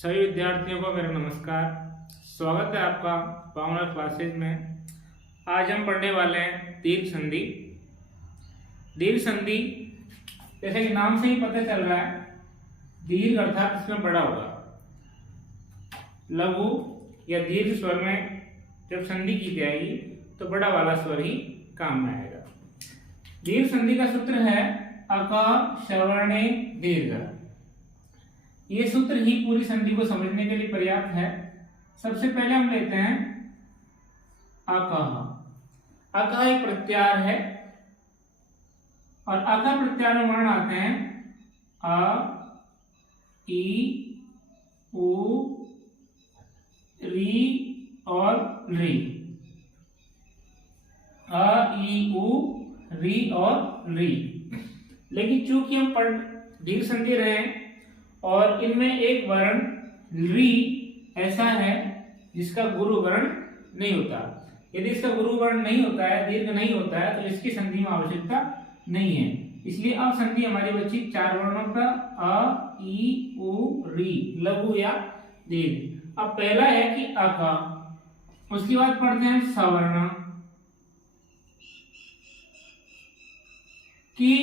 सभी विद्यार्थियों को मेरा नमस्कार। स्वागत है आपका पावनर क्लासेज में। आज हम पढ़ने वाले हैं दीर्घ संधि। दीर्घ संधि जैसे कि नाम से ही पता चल रहा है, दीर्घ अर्थात इसमें बड़ा होगा। लघु या दीर्घ स्वर में जब संधि की जाएगी तो बड़ा वाला स्वर ही काम में आएगा। दीर्घ संधि का सूत्र है अक श्रवणे दीर्घ। ये सूत्र ही पूरी संधि को समझने के लिए पर्याप्त है। सबसे पहले हम लेते हैं अकः। अकः एक प्रत्यार है और अकः प्रत्यार में वर्ण आते हैं अ, ई, उ, री और री। अ, ई, उ, री और री। लेकिन चूंकि हम पढ़ दीर्घ संधि रहे हैं और इनमें एक वर्ण री ऐसा है जिसका गुरु वर्ण नहीं होता। यदि इसका गुरु वर्ण नहीं होता है, दीर्घ नहीं होता है, तो इसकी संधि में आवश्यकता नहीं है। इसलिए अब संधि हमारी बची चार वर्णों का अ, ई, उ, री, लघु या दीर्घ। अब पहला है कि अक, उसके बाद पढ़ते हैं सवर्ण कि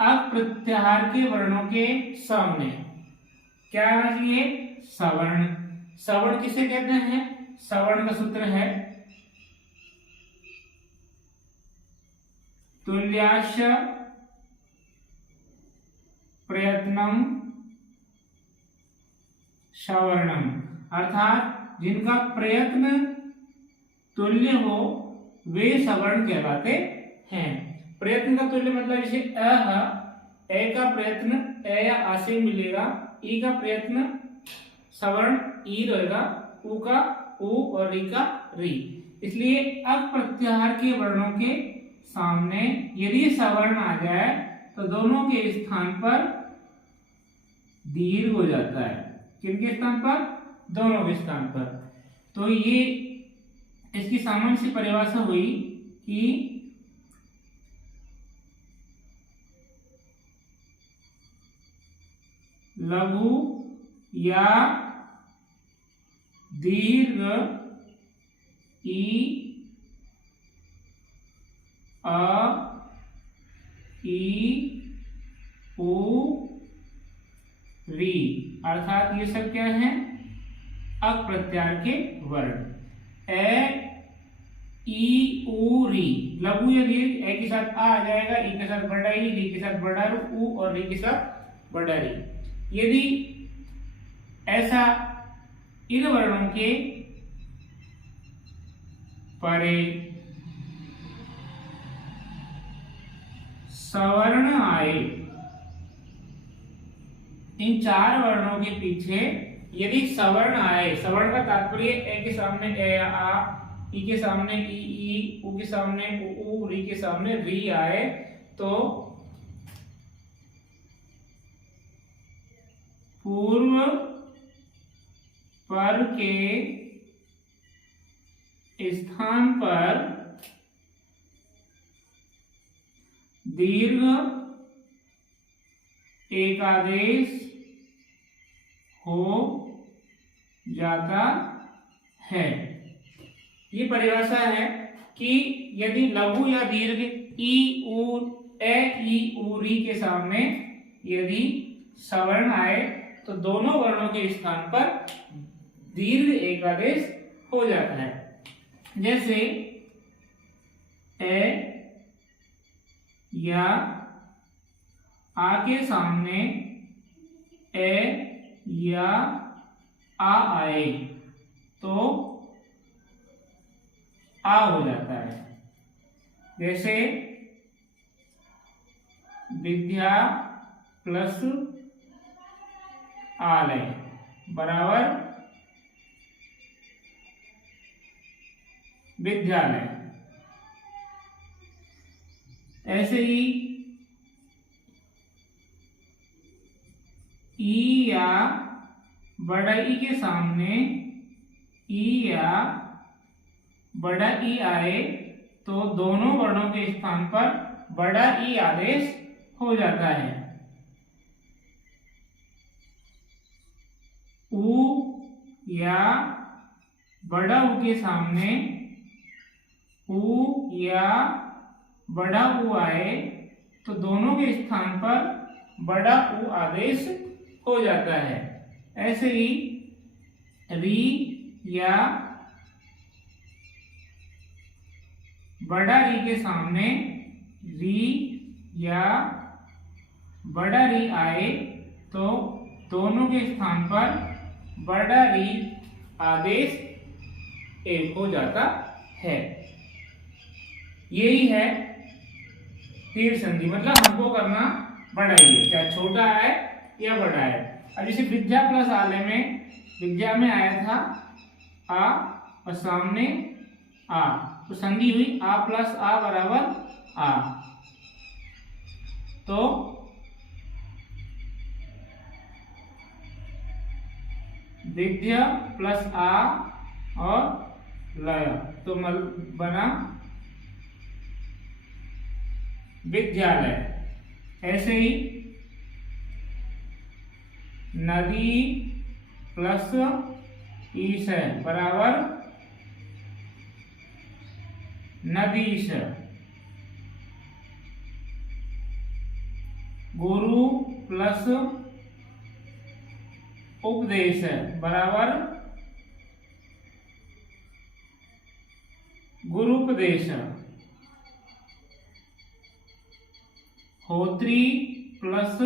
अक प्रत्याहार के वर्णों के सामने क्या आना चाहिए? सवर्ण। सवर्ण किसे कहते हैं? सवर्ण का सूत्र है तुल्याश प्रयत्नम सवर्णम, अर्थात जिनका प्रयत्न तुल्य हो वे सवर्ण कहलाते हैं। प्रयत्न का तुल्य मतलब जैसे ए का प्रयत्न ए या आ से मिलेगा, ई का प्रयत्न सवर्ण ई रहेगा, उ का उ और री का री। इसलिए अक प्रत्याहार के वर्णों के सामने यदि सवर्ण आ जाए तो दोनों के स्थान पर दीर्घ हो जाता है। किनके स्थान पर? दोनों के स्थान पर। तो ये इसकी सामान्य सी परिभाषा हुई कि लघु या दीर्घ ई, अ, ई, उ, री, अर्थात ये सब क्या है? अक प्रत्याहार के वर्ण। ए, ई, उ, री, लघु या दीर्घ ए के साथ आ जाएगा, ई के साथ बड़ा ई, री के साथ बड़ा उ और री के साथ बड़ा री। यदि ऐसा इन वर्णों के परे सवर्ण आए, इन चार वर्णों के पीछे यदि सवर्ण आए, सवर्ण का तात्पर्य ए के सामने ए या आ, ई के सामने ई, उ के सामने उ, री के सामने री आए, तो पूर्व पर के स्थान पर दीर्घ एकादेश हो जाता है। ये परिभाषा है कि यदि लघु या दीर्घ ई, उ, ए, ई, उ, री के सामने यदि सवर्ण आए तो दोनों वर्णों के स्थान पर दीर्घ एकादेश हो जाता है। जैसे ए या आ के सामने ए या आ आए तो आ हो जाता है। जैसे विद्या प्लस आलय बराबर विद्यालय। ऐसे ही ई या बड़ा ई के सामने ई या बड़ा ई आए तो दोनों वर्णों के स्थान पर बड़ा ई आदेश हो जाता है। उ या बड़ा उ के सामने उ या बड़ा उ आए तो दोनों के स्थान पर बड़ा उ आदेश हो जाता है। ऐसे ही री या बड़ा री के सामने री या बड़ा री आए तो दोनों के स्थान पर बड़ा री आदेश एक हो जाता है। यही है दीर्घ संधि, मतलब हमको करना बड़ा ही है, चाहे छोटा है या बड़ा है। अब जैसे विद्या प्लस आले में विद्या में आया था आ और सामने आ, तो संधि हुई आ प्लस आ बराबर आ। तो विद्या प्लस आ और लय तो बना विद्यालय। ऐसे ही नदी प्लस ईश बराबर नदीश। गुरु प्लस उपदेश बराबर गुरुपदेश। होत्री प्लस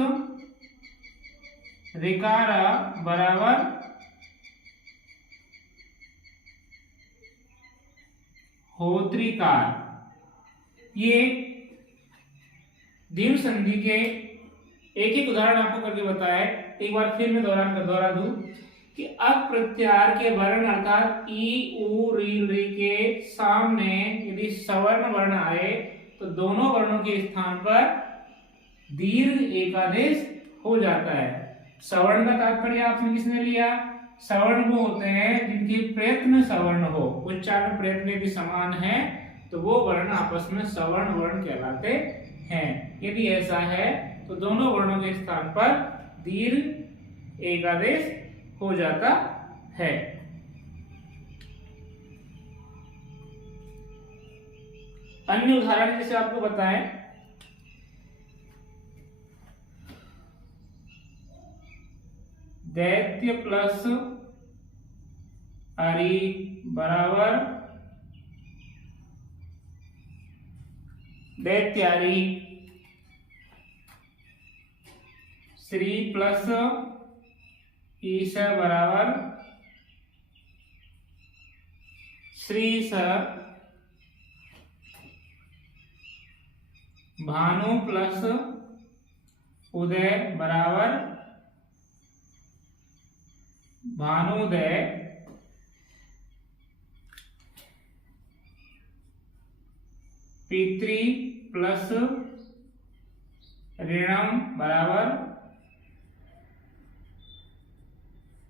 ऋकारा बराबर होत्रिकार। ये दीर्घ संधि के एक एक उदाहरण आपको करके बताया। एक बार फिर मैं दोहरा दूं कि अक प्रत्याहार के वर्ण अर्थात ई उ री के सामने यदि सवर्ण वर्ण आए तो दोनों वर्णों के स्थान पर दीर्घ एकादेश हो जाता है। सवर्ण का तात्पर्य आपने किसने लिया? सवर्ण वो होते हैं जिनके प्रयत्न सवर्ण हो, उच्चारण प्रयत्न यदि समान है तो वो वर्ण आपस में सवर्ण वर्ण कहलाते हैं। यदि ऐसा है तो दोनों वर्णों के स्थान पर दीर्घ एकादेश हो जाता है। अन्य उदाहरण जैसे आपको बताएं, दैत्य प्लस अरि बराबर दैत्यारी। श्री प्लस ईश बराबर श्रीश। भानु प्लस उदय बराबर भानुदय। पितृ प्लस ऋणम बराबर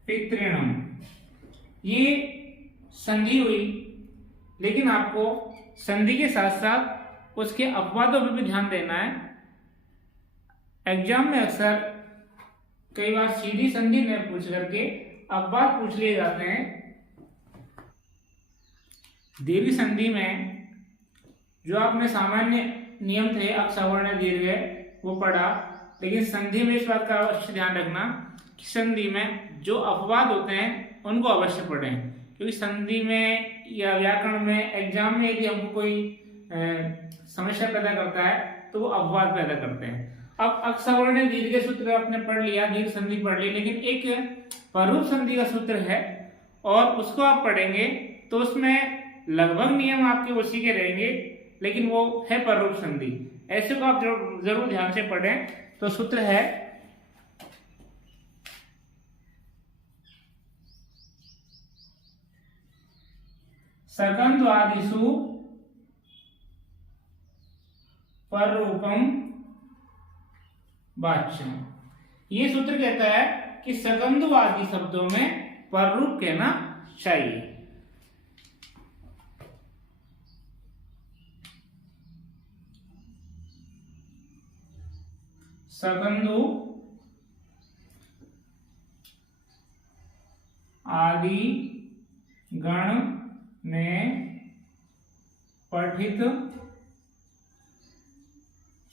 पितृणम। ये संधि हुई, लेकिन आपको संधि के साथ साथ उसके अपवादों पर भी ध्यान देना है। एग्जाम में अक्सर कई बार सीधी संधि न पूछ करके अपवाद पूछ लिए जाते हैं। दीर्घ संधि में जो आपने सामान्य नियम थे अपसवर्ण दीर्घ वो पढ़ा, लेकिन संधि में इस बात का अवश्य ध्यान रखना कि संधि में जो अपवाद होते हैं उनको अवश्य पढ़ें, क्योंकि संधि में या व्याकरण में एग्जाम में यदि हमको कोई समस्या पैदा करता है तो वो अपवाद पैदा करते हैं। अब अपसवर्ण दीर्घ सूत्र आपने पढ़ लिया, दीर्घ संधि पढ़ ली, लेकिन एक पररूप संधि का सूत्र है और उसको आप पढ़ेंगे तो उसमें लगभग नियम आपके उसी के रहेंगे, लेकिन वो है पररूप संधि। ऐसे को आप जरूर ध्यान से पढ़ें। तो सूत्र है सकंद्वादिषु पररूपम वाच्यम। ये सूत्र कहता है कि सकंदवादी शब्दों में पररूप कहना चाहिए। सकंदु आदि गण में पठित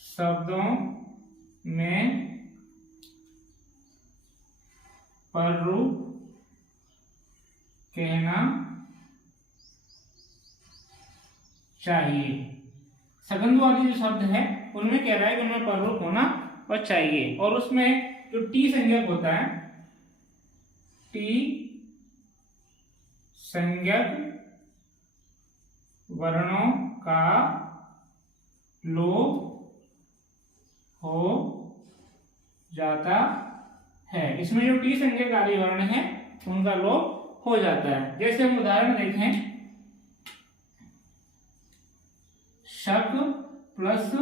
शब्दों में पररूप कहना चाहिए। सगंधु आदि जो शब्द है उनमें कह रहा है कि उनमें पररूप होना और चाहिए। और उसमें जो टी संज्ञक होता है, टी संज्ञक वर्णों का लोप हो जाता है। इसमें जो टी संज्ञक आदि वर्ण है उनका लोप हो जाता है। जैसे हम उदाहरण देखें, शक प्लस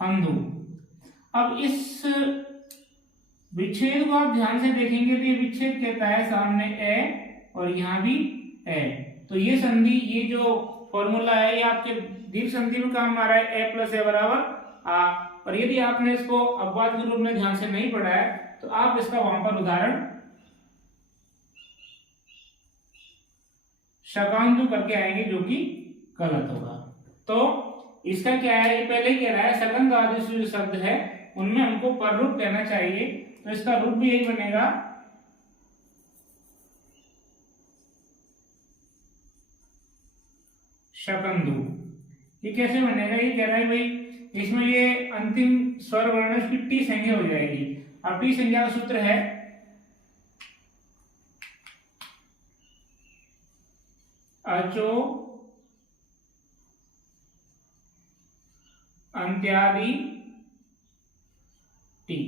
अंधु। अब इस विच्छेद को आप ध्यान से देखेंगे तो ये विच्छेद कहता है सामने ए और यहां भी ए। तो ये संधि, ये जो फॉर्मूला है ये आपके दीर्घ संधि में काम आ रहा है, ए प्लस ए बराबर आ। और यदि आपने इसको अपवाद के रूप में ध्यान से नहीं पढ़ा है तो आप इसका वहां पर उदाहरण शकांधु करके आएंगे, जो कि गलत होगा। तो इसका क्या है, ये पहले ही कह रहा है सगंध आदि जो शब्द है उनमें हमको पररूप कहना चाहिए। तो इसका रूप भी यही बनेगा, शकंधु। ये कैसे बनेगा, ये कह रहा है भाई इसमें ये अंतिम स्वर वर्ण उसकी टी संज्ञा हो जाएगी। अब टी संज्ञा का सूत्र है अचो अंत्यादि टी।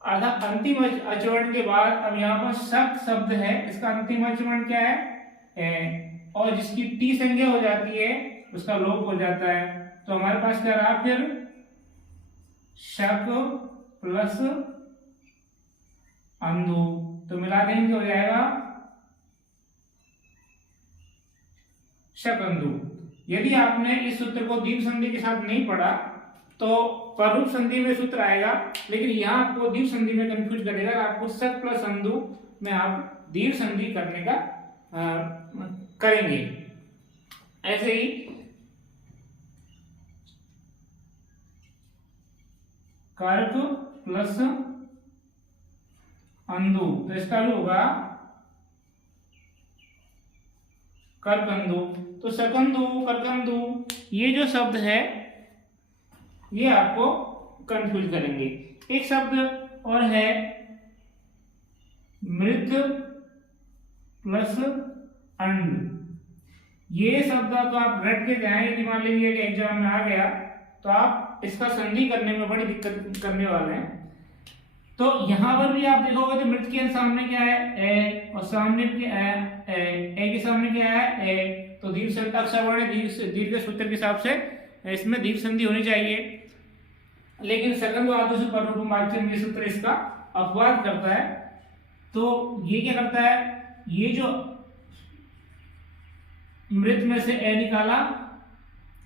अर्थात अंतिम अचवर्ण के बाद अब यहाँ पर शक शब्द है, इसका अंतिम अचवर्ण क्या है, ए, और जिसकी टी संज्ञा हो जाती है उसका लोप हो जाता है। तो हमारे पास क्या रहा फिर, शक प्लस अंधु। तो मिला देंगे हो जाएगा शकंधु। यदि आपने इस सूत्र को दीर्घ संधि के साथ नहीं पढ़ा तो पररूप संधि में सूत्र आएगा, लेकिन यहाँ आपको दीर्घ संधि में कंफ्यूज करेगा। आपको शक प्लस अंधु में आप दीर्घ संधि करने का करेंगे। ऐसे ही कर्क प्लस अंधु, तो इसका भी होगा कर्कंधु। तो शकंधु, कर्कंधु ये जो शब्द है ये आपको कंफ्यूज करेंगे। एक शब्द और है मृत प्लस अंड। ये शब्द तो आप रट के जाएं, यदि मान लीजिए कि एग्जाम में आ गया तो आप इसका संधि करने में बड़ी दिक्कत करने वाले हैं। तो यहां पर भी आप देखोगे तो मृत के सामने क्या है, ए, और सामने ए के सामने क्या है, ए। तो दीर्घ संधि अक्षर वर्ण दीर्घ सूत्र के हिसाब से इसमें दीर्घ संधि होनी चाहिए। लेकिन सकंध आदि से पररूप वाच्यम ये सूत्र इसका अपवाद करता है। तो ये क्या करता है, ये जो मृत में से ए निकाला,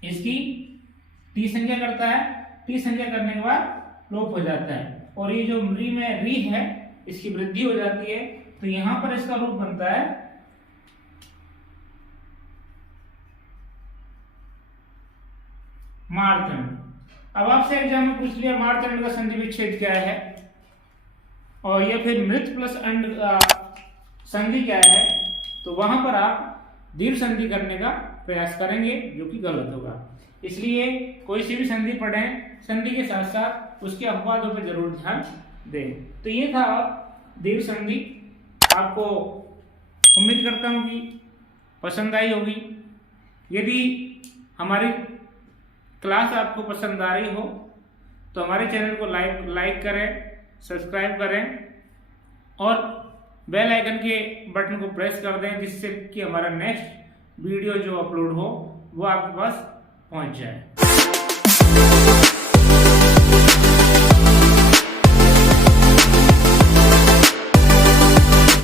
इसकी टी संख्या करता है, टी संख्या करने के बाद लोप हो जाता है। और ये जो री में री है इसकी वृद्धि हो जाती है। तो यहां पर इसका रूप बनता है मारतंड। अब आपसे एग्जाम में पूछ लिया मारतंड का संधि विच्छेद क्या है, और या फिर मृत प्लस अंड संधि क्या है, तो वहां पर आप दीर्घ संधि करने का प्रयास करेंगे, जो कि गलत होगा। इसलिए कोई सी भी संधि पढ़ें, संधि के साथ साथ उसके अपवादों पर जरूर ध्यान दें। तो ये था दीर्घ संधि। आपको उम्मीद करता हूं कि पसंद आई होगी। यदि हमारी क्लास आपको पसंद आ रही हो तो हमारे चैनल को लाइक करें, सब्सक्राइब करें और बेल आइकन के बटन को प्रेस कर दें, जिससे कि हमारा नेक्स्ट वीडियो जो अपलोड हो वो आपके पास पहुंच जाए।